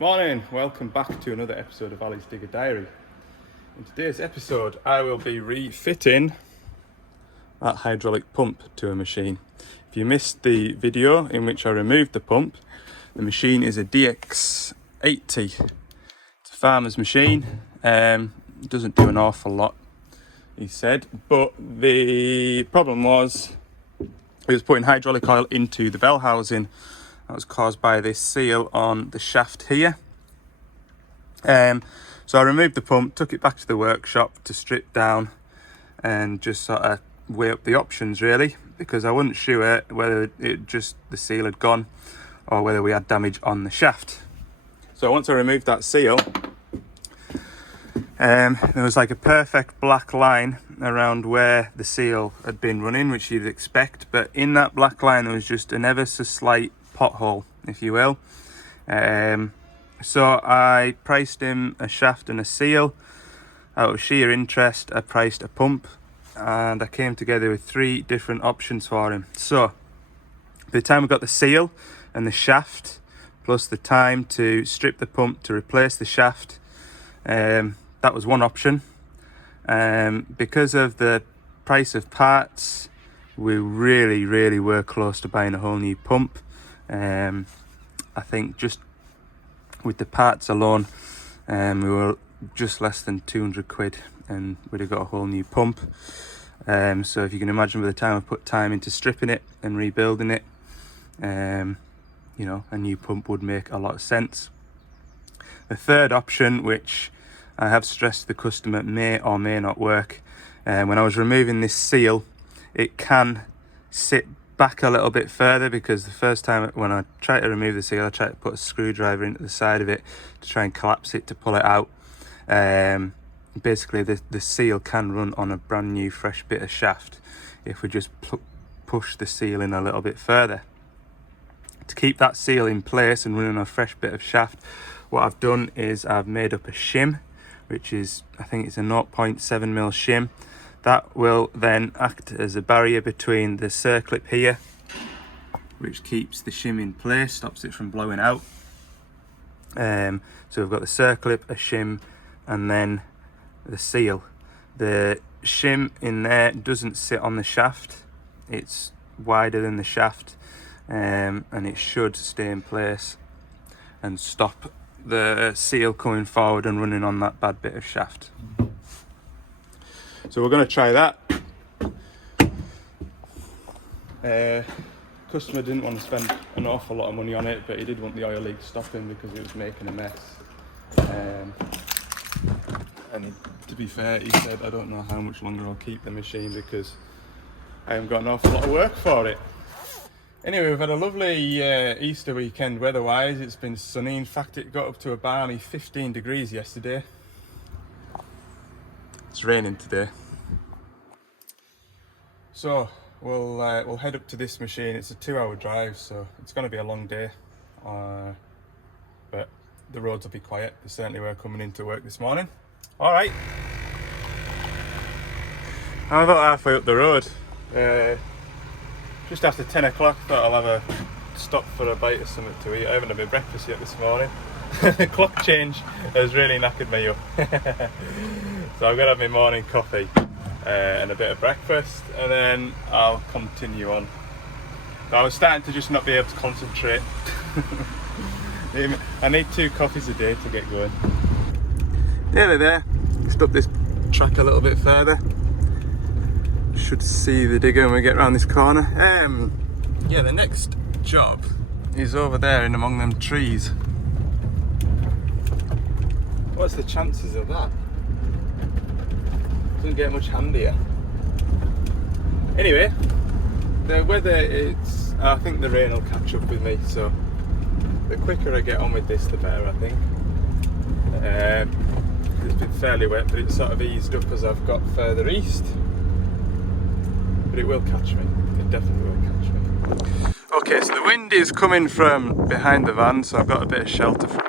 Morning, welcome back to another episode of Ali's Digger Diary. In today's episode I will be refitting that hydraulic pump to a machine. If you missed the video in which I removed the pump, the machine is a DX80. It's a farmer's machine, doesn't do an awful lot, he said, but the problem was it was putting hydraulic oil into the bell housing. That was caused by this seal on the shaft here. So I removed the pump, took it back to the workshop to strip down and just sort of weigh up the options really, because I wasn't sure whether the seal had gone or whether we had damage on the shaft. So once I removed that seal, there was like a perfect black line around where the seal had been running, which you'd expect, but in that black line there was just an ever so slight pothole, if you will. So I priced him a shaft and a seal. Out of sheer interest, I priced a pump, and I came together with 3 different options for him. So by the time we got the seal and the shaft, plus the time to strip the pump to replace the shaft, that was one option. Because of the price of parts, we really were close to buying a whole new pump. I think just with the parts alone, we were just less than 200 quid and we'd have got a whole new pump. So if you can imagine, by the time I put time into stripping it and rebuilding it, you know, a new pump would make a lot of sense. The third option, which I have stressed to the customer may or may not work, when I was removing this seal, it can sit back a little bit further, because the first time when I tried to remove the seal, I tried to put a screwdriver into the side of it to try and collapse it to pull it out. Basically the seal can run on a brand new fresh bit of shaft if we just push the seal in a little bit further. To keep that seal in place and running on a fresh bit of shaft, what I've done is I've made up a shim, which is, I think it's a 0.7mm shim. That will then act as a barrier between the circlip here, which keeps the shim in place, stops it from blowing out. So we've got the circlip, a shim, and then the seal. The shim in there doesn't sit on the shaft, it's wider than the shaft, and it should stay in place and stop the seal coming forward and running on that bad bit of shaft. So we're going to try that. Customer didn't want to spend an awful lot of money on it, but he did want the oil leak stopping because it was making a mess. And to be fair, he said, I don't know how much longer I'll keep the machine because I haven't got an awful lot of work for it. Anyway, we've had a lovely Easter weekend weather-wise. It's been sunny. In fact, it got up to a balmy 15 degrees yesterday. It's raining today. So we'll head up to this machine. It's a 2-hour drive, so it's going to be a long day. But the roads will be quiet. They certainly were coming into work this morning. All right. I'm about halfway up the road. Just after 10 o'clock, thought I'll have a stop for a bite of something to eat. I haven't had my breakfast yet this morning. The clock change has really knackered me up. So I'm going to have my morning coffee and a bit of breakfast, and then I'll continue on. So I was starting to just not be able to concentrate. I need 2 coffees a day to get going. Nearly there. Just up this track a little bit further. Should see the digger when we get around this corner. Yeah, the next job is over there in among them trees. What's the chances of that? Doesn't get much handier. Anyway, the weather, I think the rain will catch up with me, so the quicker I get on with this, the better, I think. It's been fairly wet, but it's sort of eased up as I've got further east. But it will catch me. It definitely will catch me. Okay, so the wind is coming from behind the van, so I've got a bit of shelter from it.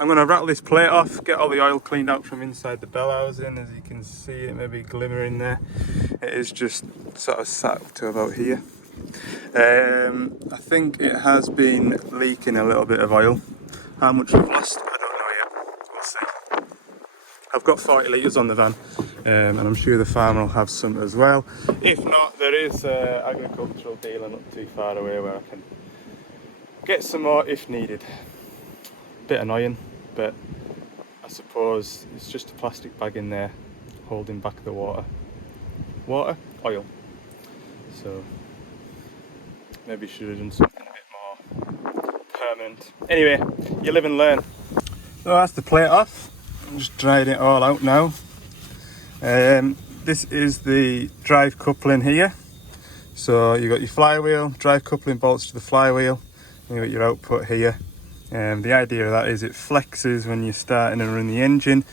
I'm going to rattle this plate off, get all the oil cleaned out from inside the bell housing. As you can see, it may be glimmering there. It is just sort of sat up to about here. I think it has been leaking a little bit of oil. How much we've lost, I don't know yet. We'll see. I've got 40 litres on the van, and I'm sure the farmer will have some as well. If not, there is an agricultural dealer not too far away where I can get some more if needed. Bit annoying, but I suppose it's just a plastic bag in there holding back the water. Oil. So maybe should have done something a bit more permanent. Anyway, you live and learn. So that's the plate off. I'm just drying it all out now. This is the drive coupling here. So you've got your flywheel, drive coupling bolts to the flywheel, and you've got your output here. The idea of that is it flexes when you're starting and run the engine,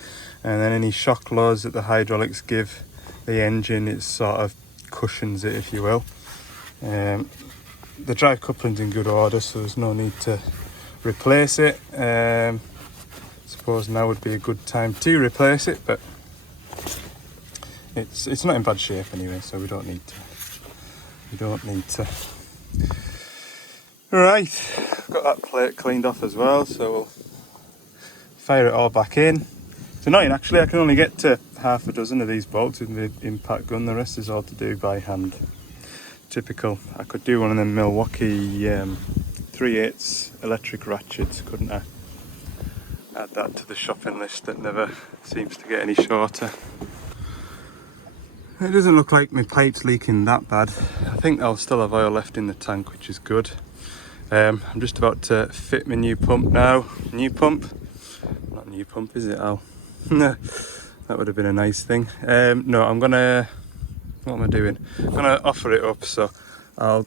and then any shock loads that the hydraulics give the engine, it sort of cushions it, if you will. The drive coupling's in good order, so there's no need to replace it. Suppose now would be a good time to replace it, but it's not in bad shape anyway, so we don't need to. Right, I've got that plate cleaned off as well, so we'll fire it all back in. It's annoying actually, I can only get to half a dozen of these bolts with the impact gun, the rest is all to do by hand. Typical. I could do one of them Milwaukee 3/8 electric ratchets, couldn't I? Add that to the shopping list that never seems to get any shorter. It doesn't look like my pipe's leaking that bad. I think I'll still have oil left in the tank, which is good. I'm just about to fit my new pump now. New pump? Not new pump, is it, Al? That would have been a nice thing. No, I'm gonna... What am I doing? I'm gonna offer it up, so I'll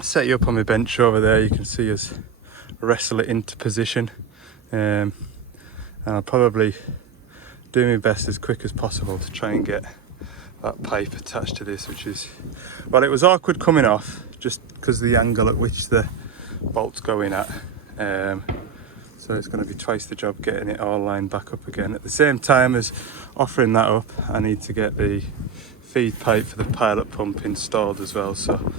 set you up on my bench over there. You can see us wrestle it into position. And I'll probably do my best as quick as possible to try and get that pipe attached to this, which is, well, it was awkward coming off just because of the angle at which the bolt's going at. So it's going to be twice the job getting it all lined back up again. At the same time as offering that up, I need to get the feed pipe for the pilot pump installed as well. So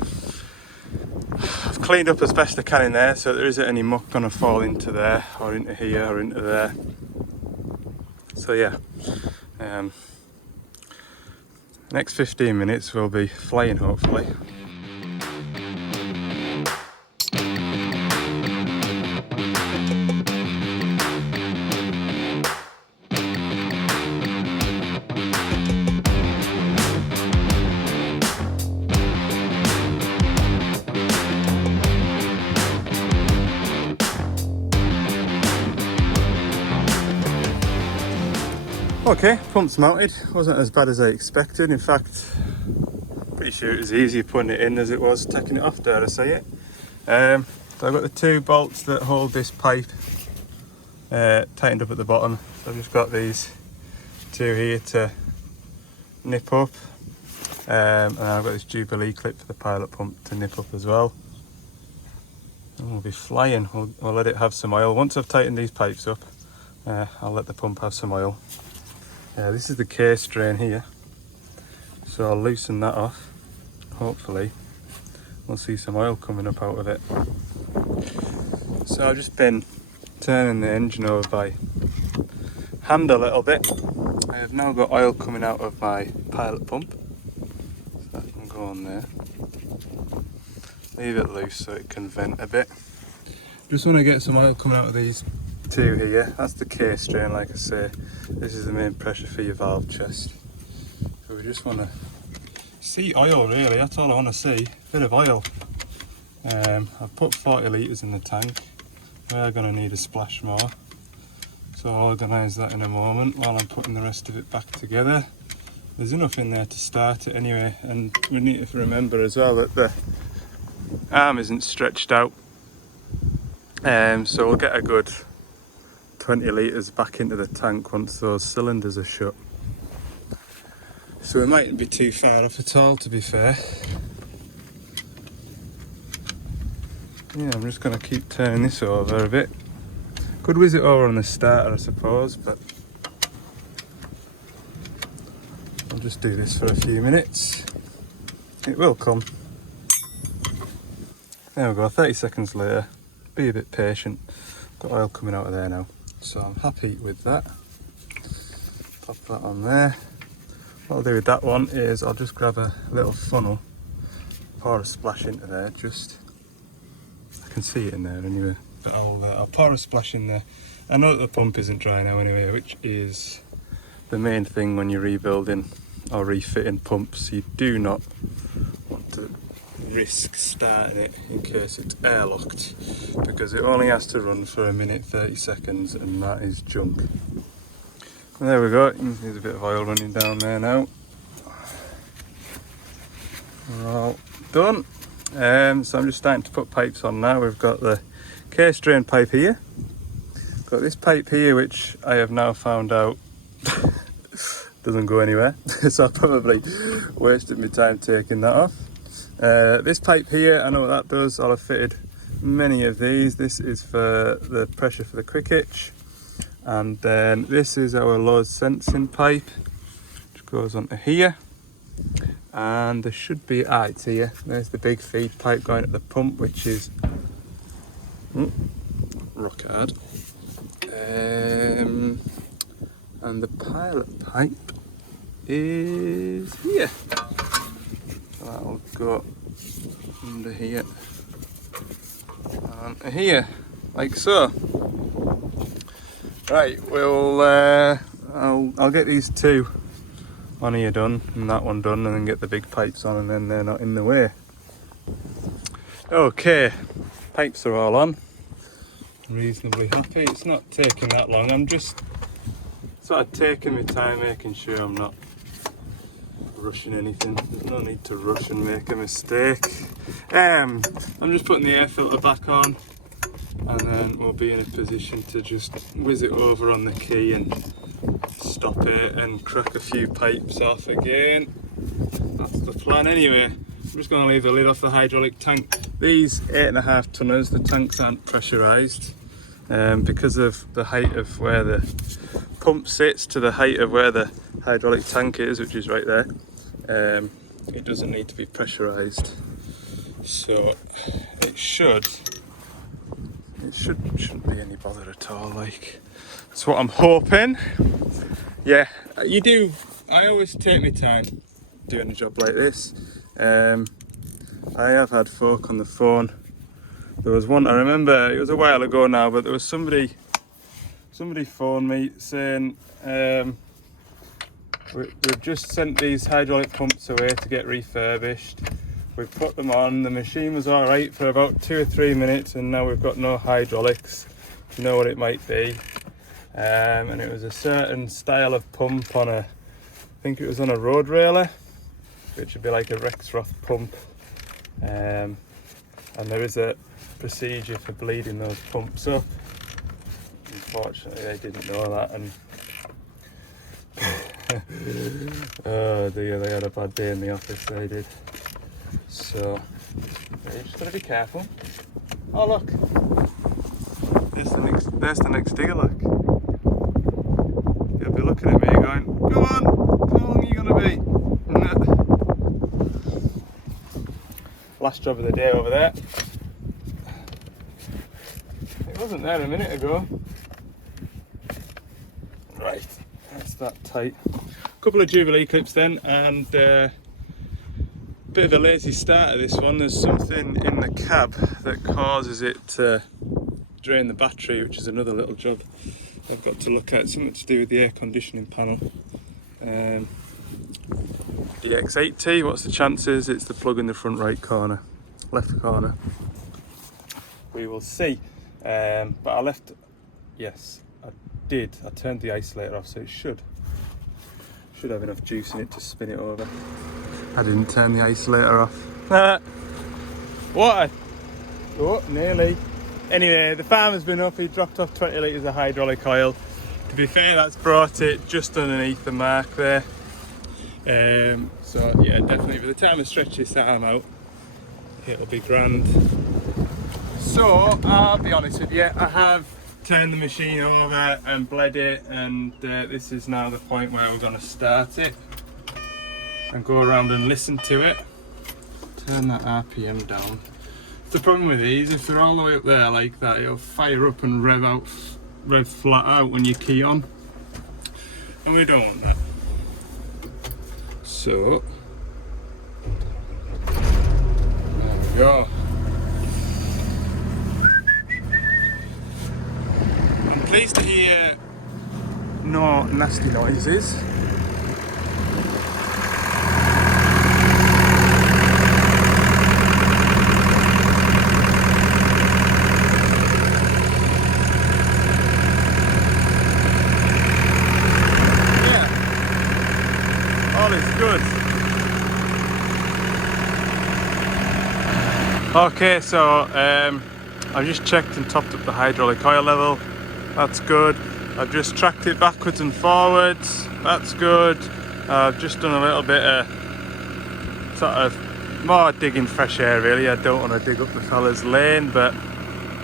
I've cleaned up as best I can in there, so there isn't any muck going to fall into there or into here or into there. So yeah, next 15 minutes we'll be flying hopefully. Okay, pump's mounted. Wasn't as bad as I expected. In fact, pretty sure it was easier putting it in as it was taking it off, dare I say it. So I've got the two bolts that hold this pipe tightened up at the bottom. So I've just got these two here to nip up. And I've got this Jubilee clip for the pilot pump to nip up as well. And we'll be flying. We'll let it have some oil. Once I've tightened these pipes up, I'll let the pump have some oil. This is the case drain here, so I'll loosen that off. Hopefully we'll see some oil coming up out of it. So I've just been turning the engine over by hand a little bit. I have now got oil coming out of my pilot pump, so that can go on there. Leave it loose so it can vent a bit. Just want to get some oil coming out of these two here. That's the case drain, like I say. This is the main pressure for your valve chest. So we just want to see oil, really. That's all I want to see. A bit of oil. I've put 40 litres in the tank. We're going to need a splash more. So I'll organise that in a moment while I'm putting the rest of it back together. There's enough in there to start it anyway, and we need to remember as well that the arm isn't stretched out. So we'll get a good 20 litres back into the tank once those cylinders are shut. So we mightn't be too far off at all, to be fair. Yeah, I'm just going to keep turning this over a bit. Could whiz it over on the starter, I suppose, but I'll just do this for a few minutes. It will come. There we go, 30 seconds later. Be a bit patient. Got oil coming out of there now. So I'm happy with that. Pop that on there. What I'll do with that one is I'll just grab a little funnel, pour a splash into there, I can see it in there anyway, but I'll pour a splash in there. I know that the pump isn't dry now anyway, which is the main thing when you're rebuilding or refitting pumps. You do not want to risk starting it in case it's airlocked, because it only has to run for 1 minute 30 seconds and that is junk. There we go, there's a bit of oil running down there now. We're all done. So I'm just starting to put pipes on now. We've got the case drain pipe here. Got this pipe here, which I have now found out doesn't go anywhere. So I probably wasted my time taking that off. This pipe here, I know what that does. I'll have fitted many of these. This is for the pressure for the quick hitch. And then this is our load sensing pipe, which goes onto here. And there should be, it's here. There's the big feed pipe going at the pump, which is rock hard. And the pilot pipe is here. So that'll go under here and here, like so. Right, I'll get these two on here done and that one done, and then get the big pipes on, and then they're not in the way. Okay, pipes are all on. Reasonably happy. It's not taking that long. I'm just sort of taking my time, making sure I'm not rushing anything. There's no need to rush and make a mistake. I'm just putting the air filter back on, and then we'll be in a position to just whiz it over on the key and stop it and crack a few pipes off again. That's the plan anyway. I'm just going to leave the lid off the hydraulic tank. These 8.5 tonners, the tanks aren't pressurised because of the height of where the pump sits to the height of where the hydraulic tank is, which is right there. It doesn't need to be pressurised, so it shouldn't be any bother at all. Like, that's what I'm hoping. Yeah, you do. I always take my time doing a job like this. I have had folk on the phone. There was one, I remember, it was a while ago now, but there was somebody phoned me saying we've just sent these hydraulic pumps away to get refurbished. We've put them on, the machine was alright for about 2 or 3 minutes, and now we've got no hydraulics. You know what it might be. And it was a certain style of pump on I think it was on a road railer, which would be like a Rexroth pump. And there is a procedure for bleeding those pumps, so unfortunately they didn't know that, and oh dear, they had a bad day in the office, they did. So you just gotta be careful. Oh look, there's the next digger, look. He'll be looking at me going, come on, how long are you gonna be? Last job of the day over there. It wasn't there a minute ago. Right, that's that tight. Couple of Jubilee clips then, and bit of a lazy start of this one. There's something in the cab that causes it to drain the battery, which is another little job I've got to look at. Something to do with the air conditioning panel. DX80, what's the chances? It's the plug in the front right corner, left corner. We will see. But I left, yes, I did. I turned the isolator off, so it should have enough juice in it to spin it over. I didn't turn the isolator off. What? Oh, nearly. Anyway, the farmer's been up. He dropped off 20 litres of hydraulic oil. To be fair, that's brought it just underneath the mark there. So yeah, definitely by the time I stretch this arm out, it'll be grand. So I'll be honest with you, I have turned the machine over and bled it, and this is now the point where we're going to start it and go around and listen to it. Turn that RPM down. The problem with these, if they're all the way up there like that, it'll fire up and rev flat out when you key on, and we don't want that. So there we go. I'm pleased to hear no nasty noises. All is good. Okay, so I've just checked and topped up the hydraulic oil level. That's good. I've just tracked it backwards and forwards. That's good. I've just done a little bit of sort of more digging fresh air really. I don't want to dig up the fella's lane, but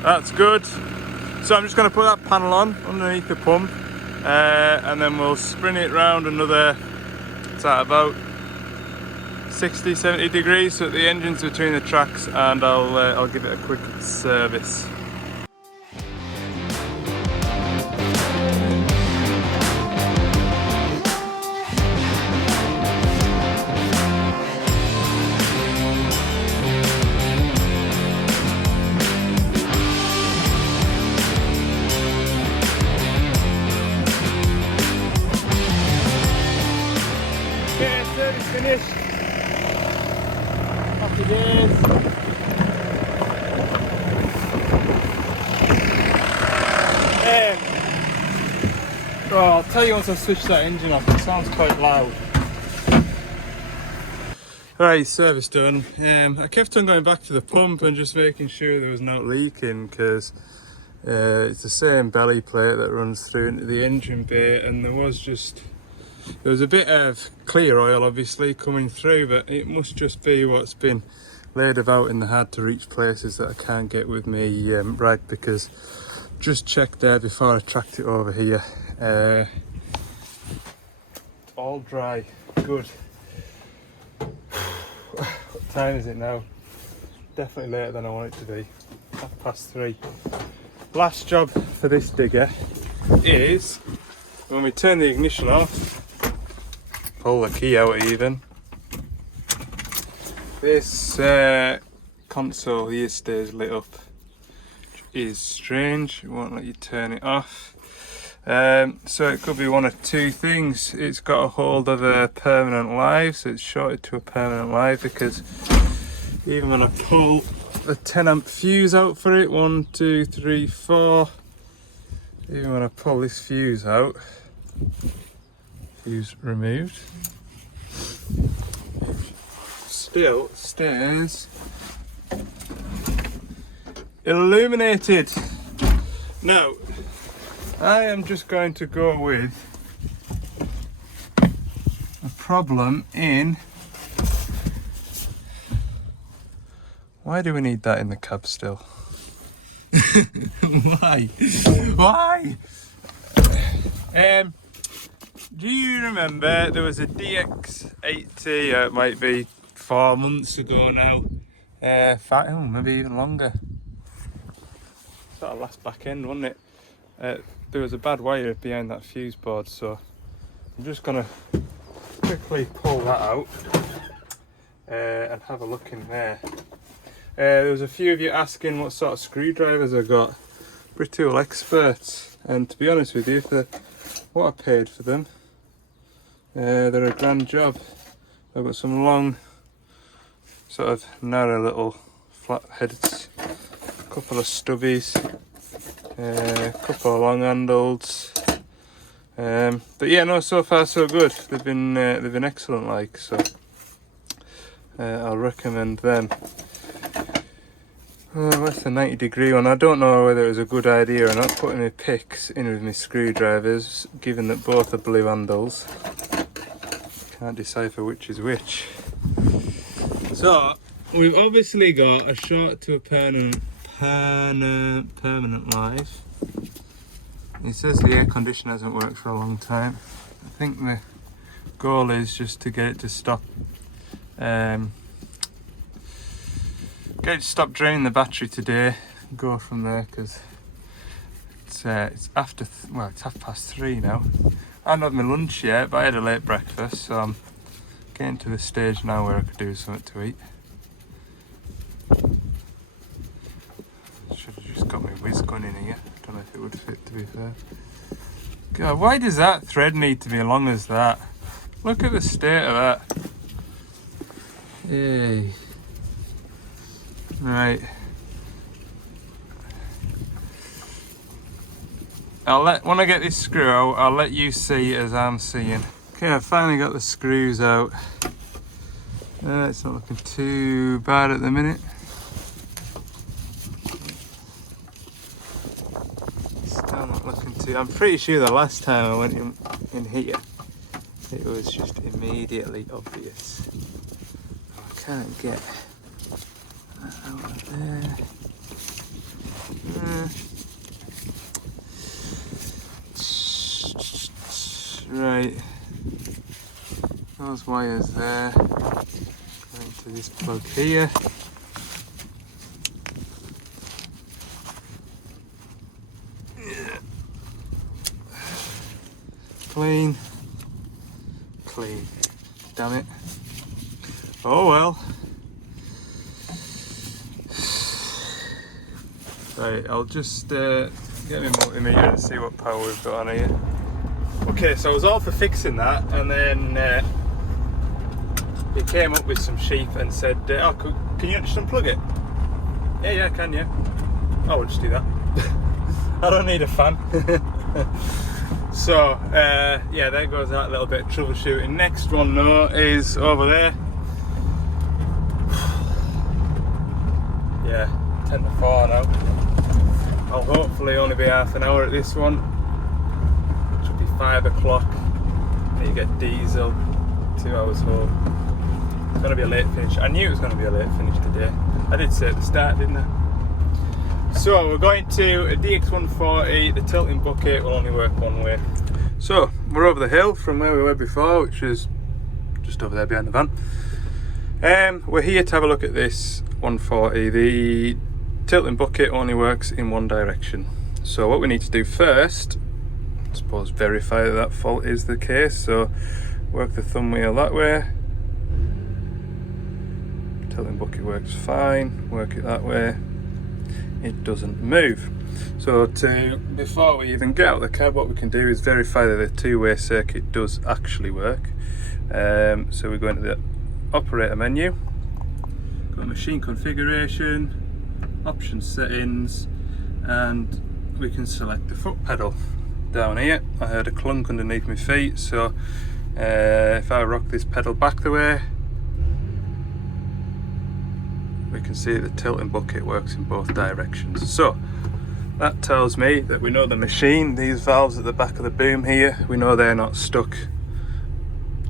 that's good. So I'm just going to put that panel on underneath the pump, and then we'll spin it round another, it's at about 60-70 degrees, so the engine's between the tracks, and I'll give it a quick service. Okay, service finished. Happy days. Oh, I'll tell you once I switch that engine off, it sounds quite loud. Right, service done. I kept on going back to the pump and just making sure there was no leaking, because it's the same belly plate that runs through into the engine bay, and there was a bit of clear oil obviously coming through, but it must just be what's been laid about in the hard to reach places that I can't get with me right, because just checked there before I tracked it over here. All dry, good. What time is it now? Definitely later than I want it to be. 3:30. Last job for this digger is when we turn the ignition off, pull the key out even, this console here stays lit up, which is strange. It won't let you turn it off. So it could be one of two things. It's got a hold of a permanent live, so it's shorted to a permanent live, because even when I pull the 10 amp fuse out for it, 1, 2, 3, 4, even when I pull this fuse out, fuse removed, still stays illuminated. Now I am just going to go with a problem in, why do we need that in the cab still? Why? Why? Do you remember there was a DX80, it might be 4 months ago now, maybe even longer, sort of last back end, wasn't it? There was a bad wire behind that fuse board, so I'm just going to quickly pull that out and have a look in there. There was a few of you asking what sort of screwdrivers I got. Pretty well experts, and to be honest with you, for what I paid for them, they're a grand job. I've got some long, sort of narrow little flat heads, a couple of stubbies, a couple of long handles, but yeah, no, so far so good. They've been excellent, like, so I'll recommend them. Oh, that's a 90 degree one. I don't know whether it was a good idea or not putting my picks in with my screwdrivers, given that both are blue handles. Can't decipher which is which. So we've obviously got a short to a permanent live. It says the air conditioner hasn't worked for a long time. I think the goal is just to get it to stop Going to stop draining the battery today and go from there because it's after, well, it's 3:30 now. I haven't had my lunch yet, but I had a late breakfast, so I'm getting to the stage now where I could do something to eat. Should have just got my whiz gun in here. Don't know if it would fit, to be fair. God, why does that thread need to be as long as that? Look at the state of that. Yay. Right. When I get this screw out, I'll let you see as I'm seeing. Okay, I've finally got the screws out. It's not looking too bad at the minute. Still not looking too... I'm pretty sure the last time I went in here, it was just immediately obvious. I can't get that out of there. Right, those wires there, going to this plug here. Yeah. Clean. Damn it. Oh well. Right, I'll just get my multimeter and see what power we've got on here. Okay, so I was all for fixing that, and then he came up with some sheep and said, oh, can you just unplug it? Yeah, I can, yeah. I will just do that. I don't need a fan. So, yeah, there goes that little bit of troubleshooting. Next one, though, is over there. Yeah, 10 to 4 now. I'll hopefully only be half an hour at this one. 5 o'clock, and you get diesel, 2 hours home. It's going to be a late finish. I knew it was going to be a late finish today. I did say at the start, didn't I? So we're going to a DX140. The tilting bucket will only work one way. So we're over the hill from where we were before, which is just over there behind the van. We're here to have a look at this 140. The tilting bucket only works in one direction. So what we need to do first, I suppose, verify that fault is the case. So work the thumb wheel that way. Tilting bucket works fine. Work it that way. It doesn't move. So before we even get out of the cab, what we can do is verify that the two-way circuit does actually work. So we go into the operator menu, got machine configuration, option settings, and we can select the foot pedal. Down here I heard a clunk underneath my feet, so if I rock this pedal back the way, we can see the tilting bucket works in both directions. So that tells me that we know the machine, these valves at the back of the boom here, we know they're not stuck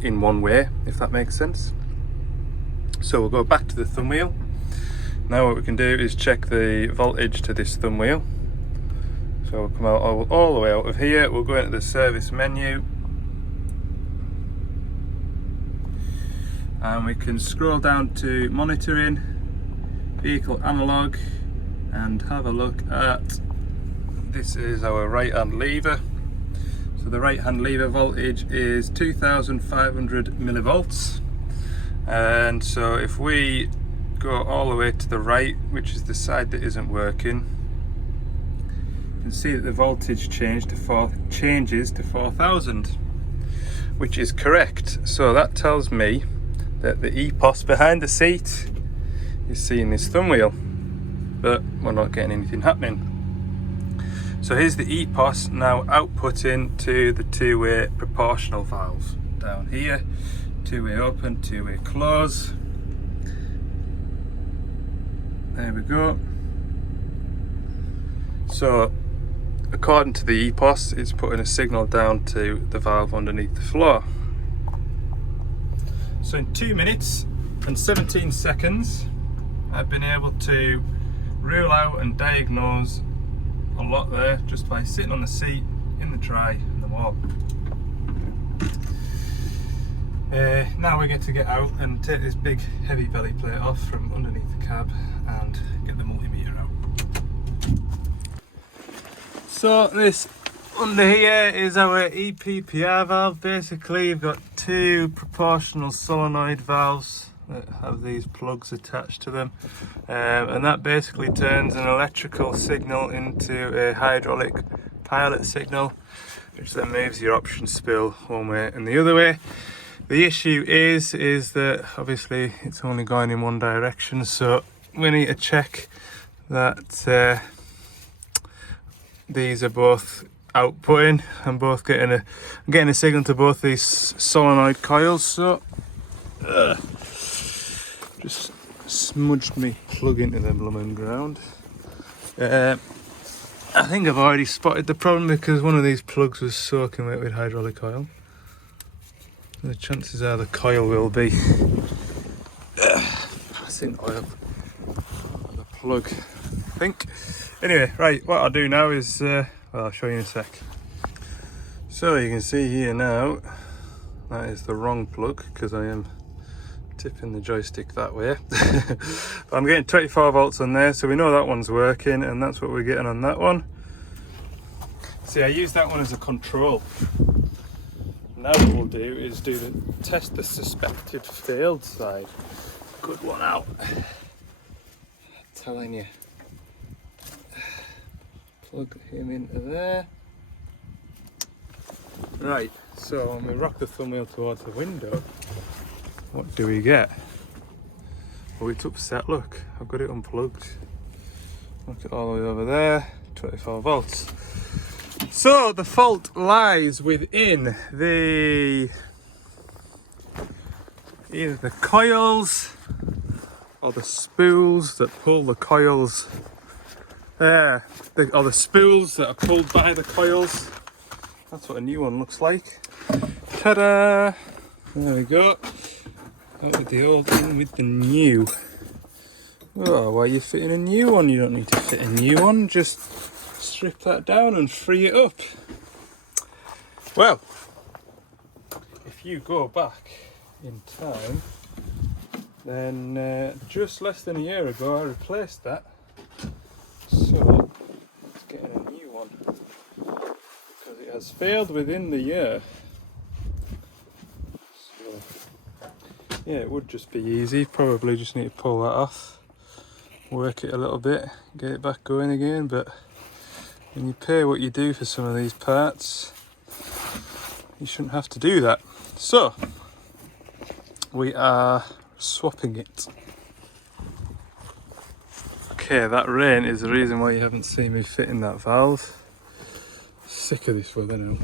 in one way, if that makes sense. So we'll go back to the thumb wheel. Now what we can do is check the voltage to this thumb wheel. So we'll come out all the way out of here, we'll go into the service menu, and we can scroll down to monitoring, vehicle analog, and have a look at, this is our right hand lever. So the right hand lever voltage is 2500 millivolts, and so if we go all the way to the right, which is the side that isn't working, you can see that the voltage changes to 4000, which is correct. So that tells me that the EPPR behind the seat is seeing this thumb wheel, but we're not getting anything happening. So here's the EPPR now outputting to the two-way proportional valve down here. Two-way open, two-way close. There we go. So according to the EPPR, it's putting a signal down to the valve underneath the floor. So in 2 minutes and 17 seconds, I've been able to rule out and diagnose a lot there just by sitting on the seat, in the dry, and the warm. Now we get to get out and take this big heavy belly plate off from underneath the cab and get the multimeter out. So this under here is our EPPR valve. Basically you've got two proportional solenoid valves that have these plugs attached to them, and that basically turns an electrical signal into a hydraulic pilot signal, which then moves your option spool one way and the other way. The issue is that obviously it's only going in one direction, so we need to check that these are both outputting and both getting a signal to both these solenoid coils. So just smudged me plug into the blooming ground. I think I've already spotted the problem because one of these plugs was soaking wet with hydraulic oil. The chances are the coil will be passing oil on the plug, I think. Anyway, right, what I'll do now is, well, I'll show you in a sec. So you can see here now, that is the wrong plug because I am tipping the joystick that way. But I'm getting 24 volts on there, so we know that one's working, and that's what we're getting on that one. See, I use that one as a control. Now what we'll do is test the suspected failed side. Good one out. I'm telling you. Plug him into there. Right, so when we rock the thumbwheel towards the window, what do we get? Oh, it's upset, look. I've got it unplugged. Look at all the way over there, 24 volts. So the fault lies within either the coils or the spools that pull the coils there, or the spools that are pulled by the coils. That's what a new one looks like. Ta-da! There we go. Out with the old, in with the new. Oh, why are you fitting a new one? You don't need to fit a new one, just strip that down and free it up. Well, if you go back in time, then just less than a year ago I replaced that. So it's getting a new one because it has failed within the year. So yeah, it would just be easy. Probably just need to pull that off, work it a little bit, get it back going again. But when you pay what you do for some of these parts, you shouldn't have to do that. So we are swapping it. Okay, that rain is the reason why you haven't seen me fitting that valve. Sick of this weather now.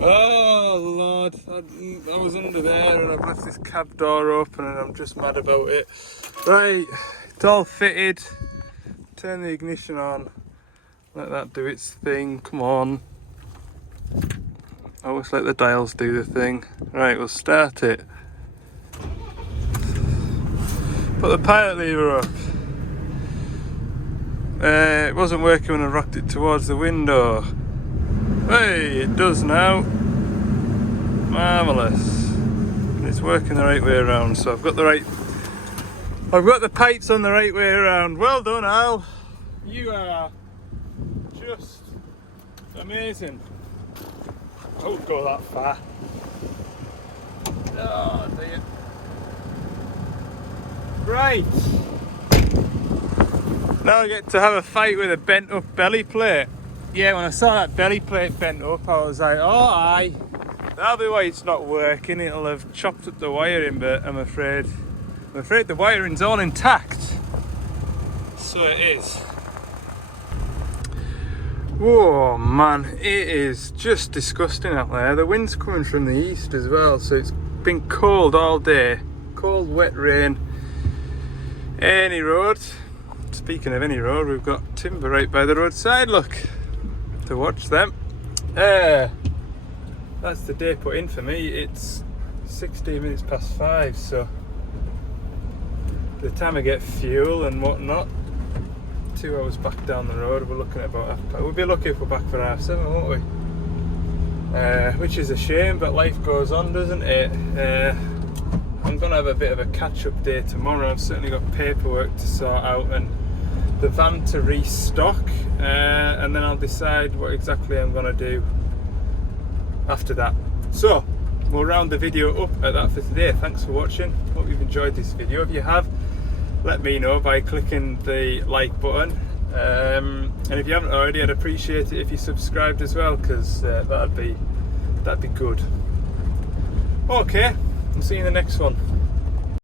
Oh Lord, I was under there and I've left this cab door open and I'm just mad about it. Right, it's all fitted. Turn the ignition on. Let that do its thing, come on. Always let the dials do the thing. Right, we'll start it. Put the pilot lever up. It wasn't working when I rocked it towards the window. Hey, it does now. Marvellous. And it's working the right way around, so I've got the pipes on the right way around. Well done, Al. You are just amazing. I won't go that far. Oh dear. Right. Now I get to have a fight with a bent up belly plate. Yeah, when I saw that belly plate bent up, I was like, oh aye, that'll be why it's not working. It'll have chopped up the wiring, but I'm afraid the wiring's all intact. So it is. Whoa man, it is just disgusting out there. The wind's coming from the east as well, so it's been cold all day. Cold, wet rain. Any road. Speaking of any road, we've got timber right by the roadside, look, to watch them. That's the day put in for me. It's 16 minutes past 5, so by the time I get fuel and whatnot, 2 hours back down the road, we're looking at about half past. We'll be lucky if we're back for 7:30, won't we? which is a shame, but life goes on, doesn't it? I'm going to have a bit of a catch-up day tomorrow. I've certainly got paperwork to sort out and the van to restock, and then I'll decide what exactly I'm going to do after that. So we'll round the video up at that for today. Thanks for watching. Hope you've enjoyed this video. If you have, let me know by clicking the like button, and if you haven't already, I'd appreciate it if you subscribed as well, because that'd be good. Okay, we'll see you in the next one.